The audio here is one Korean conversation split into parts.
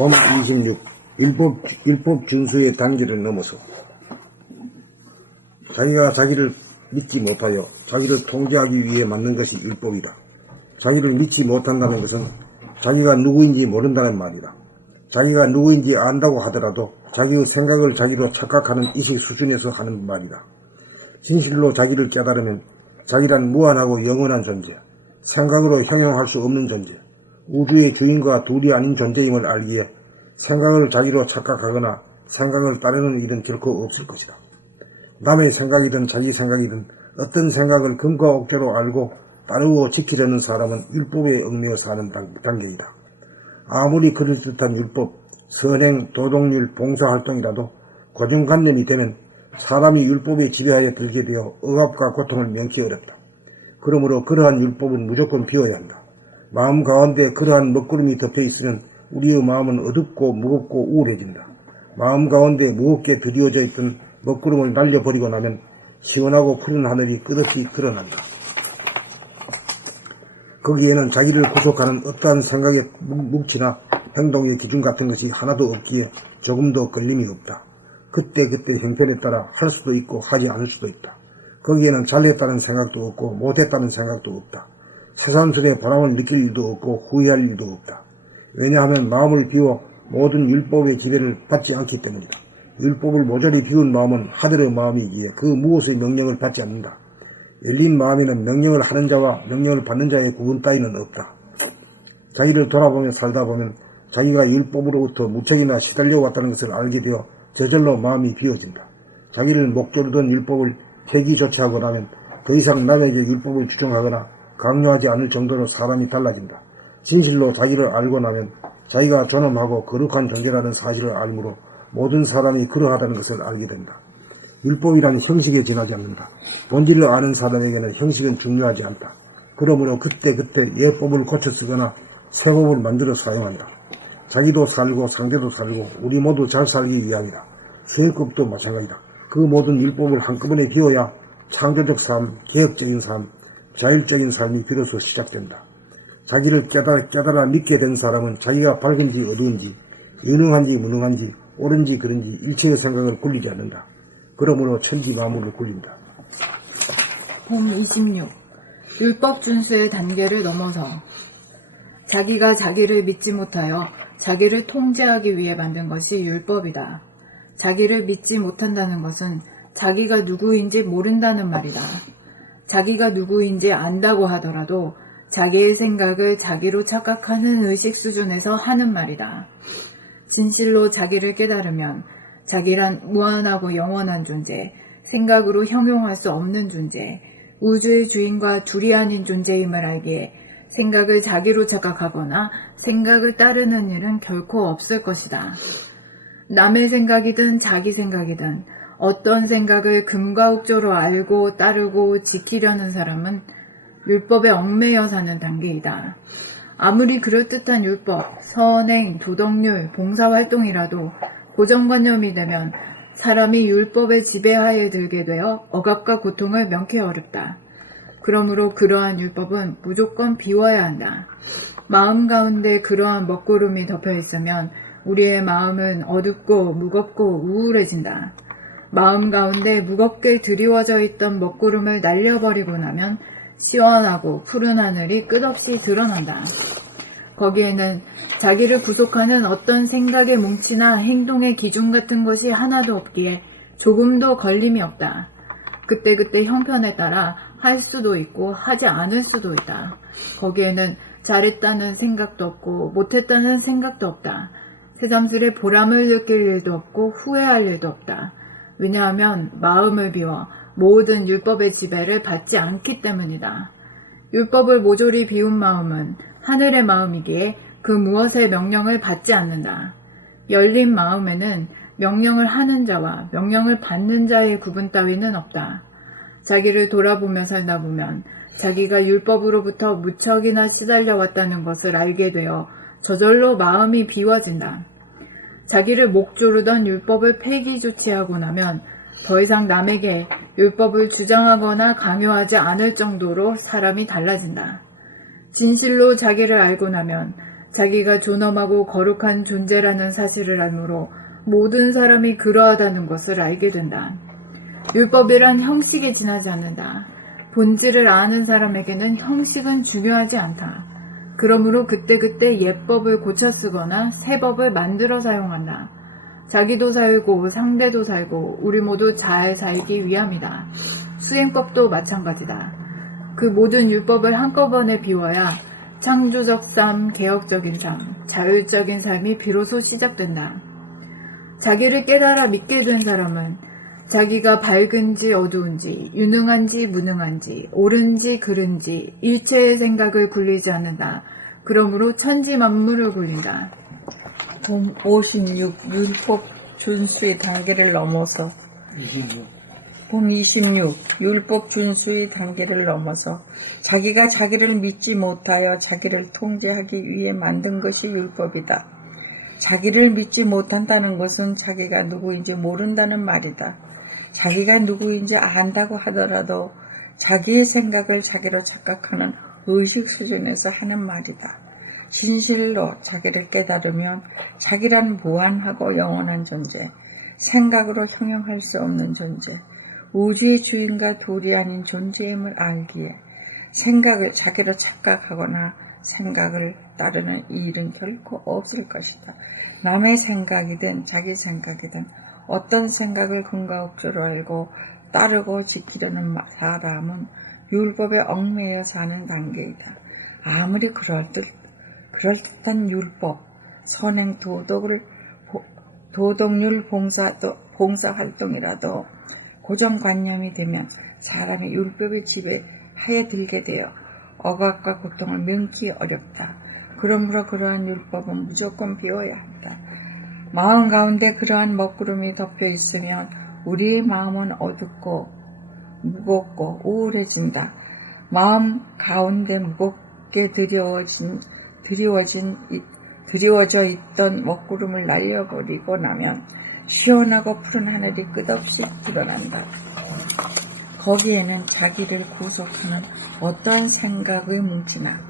본 26. 율법 준수의 단계를 넘어서 자기가 자기를 믿지 못하여 자기를 통제하기 위해 만든 것이 율법이다. 자기를 믿지 못한다는 것은 자기가 누구인지 모른다는 말이다. 자기가 누구인지 안다고 하더라도 자기의 생각을 자기로 착각하는 의식 수준에서 하는 말이다. 진실로 자기를 깨달으면 자기란 무한하고 영원한 존재, 생각으로 형용할 수 없는 존재, 우주의 주인과 둘이 아닌 존재임을 알기에 생각을 자기로 착각하거나 생각을 따르는 일은 결코 없을 것이다. 남의 생각이든 자기 생각이든 어떤 생각을 금과 옥조로 알고 따르고 지키려는 사람은 율법에 얽매여 사는 단계이다. 아무리 그럴듯한 율법, 선행, 도덕률, 봉사활동이라도 고정관념이 되면 사람이 율법에 지배하여 들게 되어 억압과 고통을 면키 어렵다. 그러므로 그러한 율법은 무조건 비워야 한다. 마음 가운데 그러한 먹구름이 덮여 있으면 우리의 마음은 어둡고 무겁고 우울해진다. 마음 가운데 무겁게 드리워져 있던 먹구름을 날려버리고 나면 시원하고 푸른 하늘이 끝없이 드러난다. 거기에는 자기를 구속하는 어떠한 생각의 묵치나 행동의 기준 같은 것이 하나도 없기에 조금도 걸림이 없다. 그때그때 형편에 따라 할 수도 있고 하지 않을 수도 있다. 거기에는 잘했다는 생각도 없고 못했다는 생각도 없다. 새삼스레 보람을 느낄 일도 없고 후회할 일도 없다. 왜냐하면 마음을 비워 모든 율법의 지배를 받지 않기 때문이다. 율법을 모조리 비운 마음은 하늘의 마음이기에 그 무엇의 명령을 받지 않는다. 열린 마음에는 명령을 하는 자와 명령을 받는 자의 구분 따위는 없다. 자기를 돌아보며 살다 보면 자기가 율법으로부터 무척이나 시달려 왔다는 것을 알게 되어 저절로 마음이 비워진다. 자기를 목조르던 율법을 폐기 조치하고 나면 더 이상 남에게 율법을 주장하거나 강요하지 않을 정도로 사람이 달라진다. 진실로 자기를 알고 나면 자기가 존엄하고 거룩한 존재라는 사실을 알므로 모든 사람이 그러하다는 것을 알게 된다. 율법이란 형식에 지나지 않는다. 본질을 아는 사람에게는 형식은 중요하지 않다. 그러므로 그때그때 예법을 고쳐 쓰거나 새 법을 만들어 사용한다. 자기도 살고 상대도 살고 우리 모두 잘 살기 위함이다. 수행법도 마찬가지다. 그 모든 율법을 한꺼번에 비워야 창조적 삶, 개혁적인 삶, 자율적인 삶이 비로소 시작된다. 자기를 깨달아 믿게 된 사람은 자기가 밝은지 어두운지, 유능한지 무능한지, 옳은지 그른지 일체의 생각을 굴리지 않는다. 그러므로 천지 만물을 굴린다. 봄 26. 율법 준수의 단계를 넘어서 자기가 자기를 믿지 못하여 자기를 통제하기 위해 만든 것이 율법이다. 자기를 믿지 못한다는 것은 자기가 누구인지 모른다는 말이다. 자기가 누구인지 안다고 하더라도 자기의 생각을 자기로 착각하는 의식 수준에서 하는 말이다. 진실로 자기를 깨달으면 자기란 무한하고 영원한 존재, 생각으로 형용할 수 없는 존재, 우주의 주인과 둘이 아닌 존재임을 알기에 생각을 자기로 착각하거나 생각을 따르는 일은 결코 없을 것이다. 남의 생각이든 자기 생각이든 어떤 생각을 금과 옥조로 알고 따르고 지키려는 사람은 율법에 얽매여 사는 단계이다. 아무리 그럴듯한 율법, 선행, 도덕률, 봉사활동이라도 고정관념이 되면 사람이 율법의 지배하에 들게 되어 억압과 고통을 면키 어렵다. 그러므로 그러한 율법은 무조건 비워야 한다. 마음 가운데 그러한 먹구름이 덮여 있으면 우리의 마음은 어둡고 무겁고 우울해진다. 마음 가운데 무겁게 드리워져 있던 먹구름을 날려버리고 나면 시원하고 푸른 하늘이 끝없이 드러난다. 거기에는 자기를 구속하는 어떤 생각의 뭉치나 행동의 기준 같은 것이 하나도 없기에 조금도 걸림이 없다. 그때그때 형편에 따라 할 수도 있고 하지 않을 수도 있다. 거기에는 잘했다는 생각도 없고 못했다는 생각도 없다. 새삼스레 보람을 느낄 일도 없고 후회할 일도 없다. 왜냐하면 마음을 비워 모든 율법의 지배를 받지 않기 때문이다. 율법을 모조리 비운 마음은 하늘의 마음이기에 그 무엇의 명령을 받지 않는다. 열린 마음에는 명령을 하는 자와 명령을 받는 자의 구분 따위는 없다. 자기를 돌아보며 살다 보면 자기가 율법으로부터 무척이나 시달려 왔다는 것을 알게 되어 저절로 마음이 비워진다. 자기를 목조르던 율법을 폐기 조치하고 나면 더 이상 남에게 율법을 주장하거나 강요하지 않을 정도로 사람이 달라진다. 진실로 자기를 알고 나면 자기가 존엄하고 거룩한 존재라는 사실을 알므로 모든 사람이 그러하다는 것을 알게 된다. 율법이란 형식에 지나지 않는다. 본질을 아는 사람에게는 형식은 중요하지 않다. 그러므로 그때그때 옛법을 고쳐 쓰거나 새 법을 만들어 사용한다. 자기도 살고 상대도 살고 우리 모두 잘 살기 위함이다. 수행법도 마찬가지다. 그 모든 율법을 한꺼번에 비워야 창조적 삶, 개혁적인 삶, 자율적인 삶이 비로소 시작된다. 자기를 깨달아 믿게 된 사람은 자기가 밝은지 어두운지, 유능한지 무능한지, 옳은지 그른지 일체의 생각을 굴리지 않는다. 그러므로 천지 만물을 굴린다. 봄 56. 율법 준수의 단계를 넘어서. 26. 봄 26. 율법 준수의 단계를 넘어서 자기가 자기를 믿지 못하여 자기를 통제하기 위해 만든 것이 율법이다. 자기를 믿지 못한다는 것은 자기가 누구인지 모른다는 말이다. 자기가 누구인지 안다고 하더라도 자기의 생각을 자기로 착각하는 의식 수준에서 하는 말이다. 진실로 자기를 깨달으면 자기란 무한하고 영원한 존재, 생각으로 형용할 수 없는 존재, 우주의 주인과 둘이 아닌 존재임을 알기에 생각을 자기로 착각하거나 생각을 따르는 일은 결코 없을 것이다. 남의 생각이든 자기 생각이든 어떤 생각을 근거 업주로 알고 따르고 지키려는 사람은 율법에 얽매여 사는 단계이다. 아무리 그럴듯한 율법, 선행 도덕률 봉사활동이라도 고정관념이 되면 사람이 율법의 지배하에 들게 되어 억압과 고통을 면키 어렵다. 그러므로 그러한 율법은 무조건 비워야 한다. 마음 가운데 그러한 먹구름이 덮여 있으면 우리의 마음은 어둡고 무겁고 우울해진다. 마음 가운데 무겁게 드리워져 있던 먹구름을 날려버리고 나면 시원하고 푸른 하늘이 끝없이 드러난다. 거기에는 자기를 구속하는 어떠한 생각의 뭉치나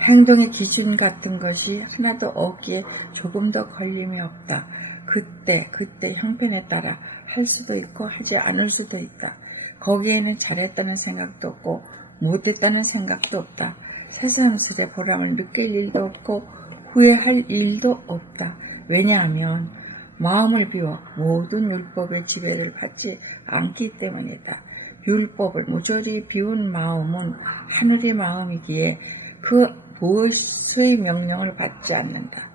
행동의 기준 같은 것이 하나도 없기에 조금 더 걸림이 없다. 그때 형편에 따라 할 수도 있고 하지 않을 수도 있다. 거기에는 잘했다는 생각도 없고 못했다는 생각도 없다. 새삼스레 보람을 느낄 일도 없고 후회할 일도 없다. 왜냐하면 마음을 비워 모든 율법의 지배를 받지 않기 때문이다. 율법을 모조리 비운 마음은 하늘의 마음이기에 그 무엇의 명령을 받지 않는다.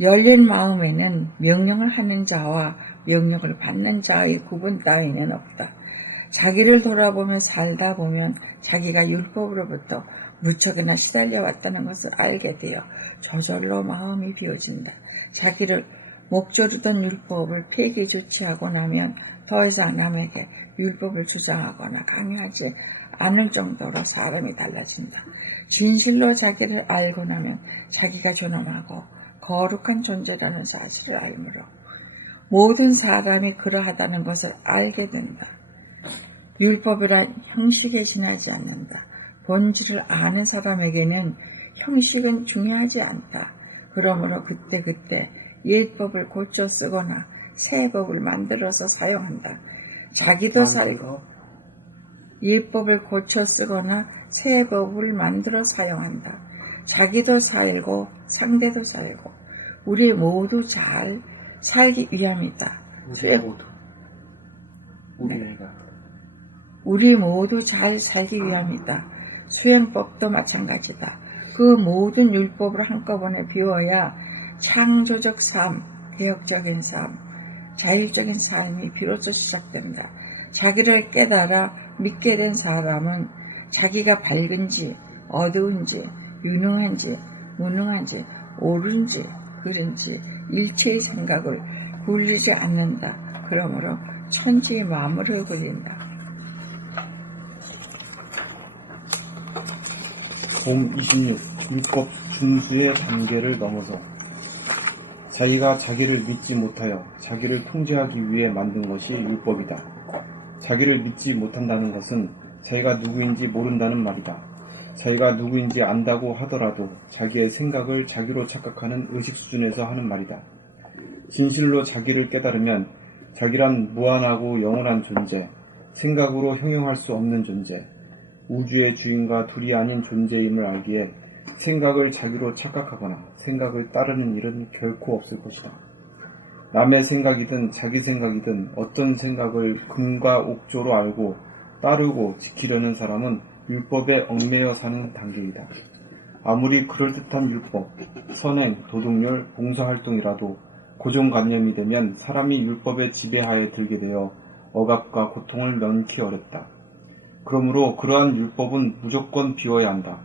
열린 마음에는 명령을 하는 자와 명령을 받는 자의 구분 따위는 없다. 자기를 돌아보며 살다 보면 자기가 율법으로부터 무척이나 시달려왔다는 것을 알게 되어 저절로 마음이 비워진다. 자기를 목조르던 율법을 폐기 조치하고 나면 더 이상 남에게 율법을 주장하거나 강요하지 않을 정도로 사람이 달라진다. 진실로 자기를 알고 나면 자기가 존엄하고 거룩한 존재라는 사실을 알므로 모든 사람이 그러하다는 것을 알게 된다. 율법이란 형식에 지나지 않는다. 본질을 아는 사람에게는 형식은 중요하지 않다. 그러므로 그때그때 옛법을 고쳐 쓰거나 새 법을 만들어서 사용한다. 자기도 살고 옛법을 고쳐 쓰거나 새 법을 만들어 사용한다. 자기도 살고 상대도 살고 우리 모두 잘 살기 위함이다. 우리 모두 잘 살기 위함이다. 수행법도 마찬가지다. 그 모든 율법을 한꺼번에 비워야 창조적 삶, 개혁적인 삶, 자율적인 삶이 비로소 시작된다. 자기를 깨달아 믿게 된 사람은 자기가 밝은지 어두운지 유능한지 무능한지 옳은지 그른지 일체의 생각을 굴리지 않는다. 그러므로 천지의 만물을 굴린다. 봄 26. 율법 준수의 단계를 넘어서 자기가 자기를 믿지 못하여 자기를 통제하기 위해 만든 것이 율법이다. 자기를 믿지 못한다는 것은 자기가 누구인지 모른다는 말이다. 자기가 누구인지 안다고 하더라도 자기의 생각을 자기로 착각하는 의식 수준에서 하는 말이다. 진실로 자기를 깨달으면 자기란 무한하고 영원한 존재, 생각으로 형용할 수 없는 존재, 우주의 주인과 둘이 아닌 존재임을 알기에 생각을 자기로 착각하거나 생각을 따르는 일은 결코 없을 것이다. 남의 생각이든 자기 생각이든 어떤 생각을 금과 옥조로 알고 따르고 지키려는 사람은 율법에 얽매여 사는 단계이다. 아무리 그럴듯한 율법, 선행, 도덕률, 봉사활동이라도 고정관념이 되면 사람이 율법의 지배하에 들게 되어 억압과 고통을 면키 어렵다. 그러므로 그러한 율법은 무조건 비워야 한다.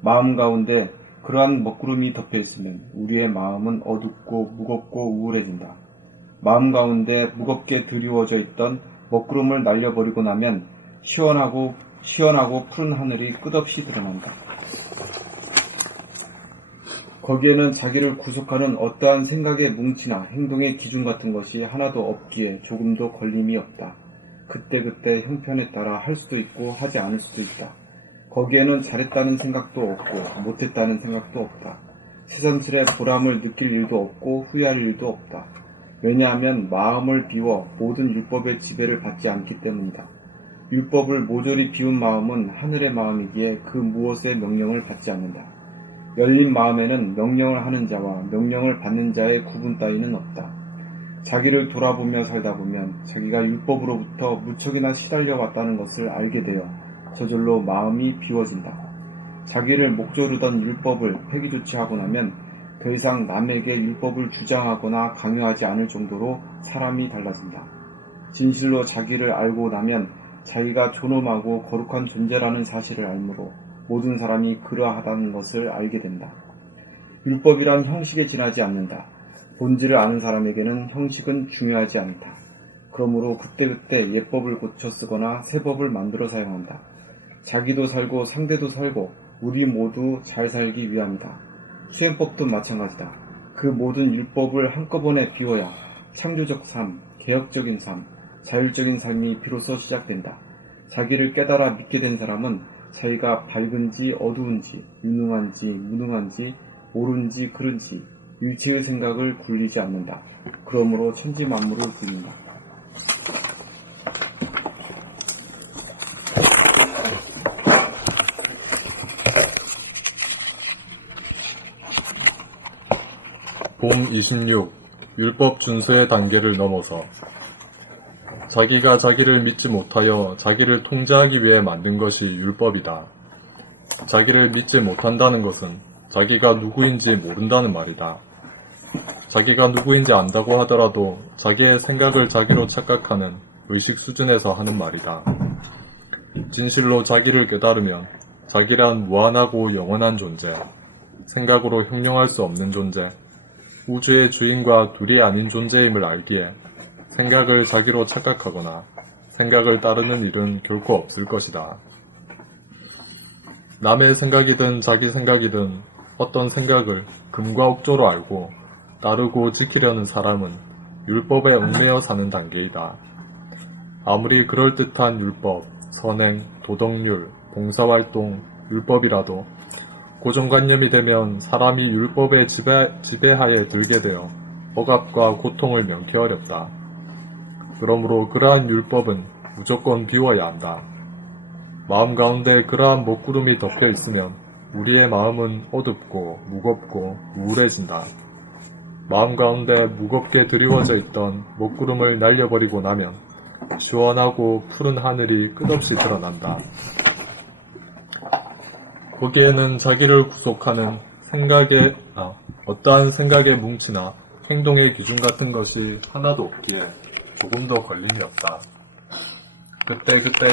마음 가운데 그러한 먹구름이 덮여 있으면 우리의 마음은 어둡고 무겁고 우울해진다. 마음 가운데 무겁게 드리워져 있던 먹구름을 날려버리고 나면 시원하고 푸른 하늘이 끝없이 드러난다. 거기에는 자기를 구속하는 어떠한 생각의 뭉치나 행동의 기준 같은 것이 하나도 없기에 조금도 걸림이 없다. 그때그때 형편에 따라 할 수도 있고 하지 않을 수도 있다. 거기에는 잘했다는 생각도 없고 못했다는 생각도 없다. 새삼스레 보람을 느낄 일도 없고 후회할 일도 없다. 왜냐하면 마음을 비워 모든 율법의 지배를 받지 않기 때문이다. 율법을 모조리 비운 마음은 하늘의 마음이기에 그 무엇의 명령을 받지 않는다. 열린 마음에는 명령을 하는 자와 명령을 받는 자의 구분 따위는 없다. 자기를 돌아보며 살다 보면 자기가 율법으로부터 무척이나 시달려 왔다는 것을 알게 되어 저절로 마음이 비워진다. 자기를 목조르던 율법을 폐기조치 하고 나면 더 이상 남에게 율법을 주장하거나 강요하지 않을 정도로 사람이 달라진다. 진실로 자기를 알고 나면 자기가 존엄하고 거룩한 존재라는 사실을 알므로 모든 사람이 그러하다는 것을 알게 된다. 율법이란 형식에 지나지 않는다. 본질을 아는 사람에게는 형식은 중요하지 않다. 그러므로 그때그때 옛법을 고쳐 쓰거나 새 법을 만들어 사용한다. 자기도 살고 상대도 살고 우리 모두 잘 살기 위함이다. 수행법도 마찬가지다. 그 모든 율법을 한꺼번에 비워야 창조적 삶, 개혁적인 삶, 자율적인 삶이 비로소 시작된다. 자기를 깨달아 믿게 된 사람은 자기가 밝은지 어두운지, 유능한지 무능한지, 옳은지 그른지 일체의 생각을 굴리지 않는다. 그러므로 천지만물을 굴린다. 봄 26. 율법 준수의 단계를 넘어서 자기가 자기를 믿지 못하여 자기를 통제하기 위해 만든 것이 율법이다. 자기를 믿지 못한다는 것은 자기가 누구인지 모른다는 말이다. 자기가 누구인지 안다고 하더라도 자기의 생각을 자기로 착각하는 의식 수준에서 하는 말이다. 진실로 자기를 깨달으면 자기란 무한하고 영원한 존재, 생각으로 형용할 수 없는 존재, 우주의 주인과 둘이 아닌 존재임을 알기에 생각을 자기로 착각하거나 생각을 따르는 일은 결코 없을 것이다. 남의 생각이든 자기 생각이든 어떤 생각을 금과 옥조로 알고 따르고 지키려는 사람은 율법에 얽매여 사는 단계이다. 아무리 그럴듯한 율법, 선행, 도덕률, 봉사활동, 율법이라도 고정관념이 되면 사람이 율법의 지배하에 들게 되어 억압과 고통을 면키 어렵다. 그러므로 그러한 율법은 무조건 비워야 한다. 마음 가운데 그러한 먹구름이 덮여 있으면 우리의 마음은 어둡고 무겁고 우울해진다. 마음 가운데 무겁게 드리워져 있던 먹구름을 날려버리고 나면 시원하고 푸른 하늘이 끝없이 드러난다. 거기에는 자기를 구속하는 어떠한 생각의 뭉치나 행동의 기준 같은 것이 하나도 없기에 조금도 걸림이 없다. 그때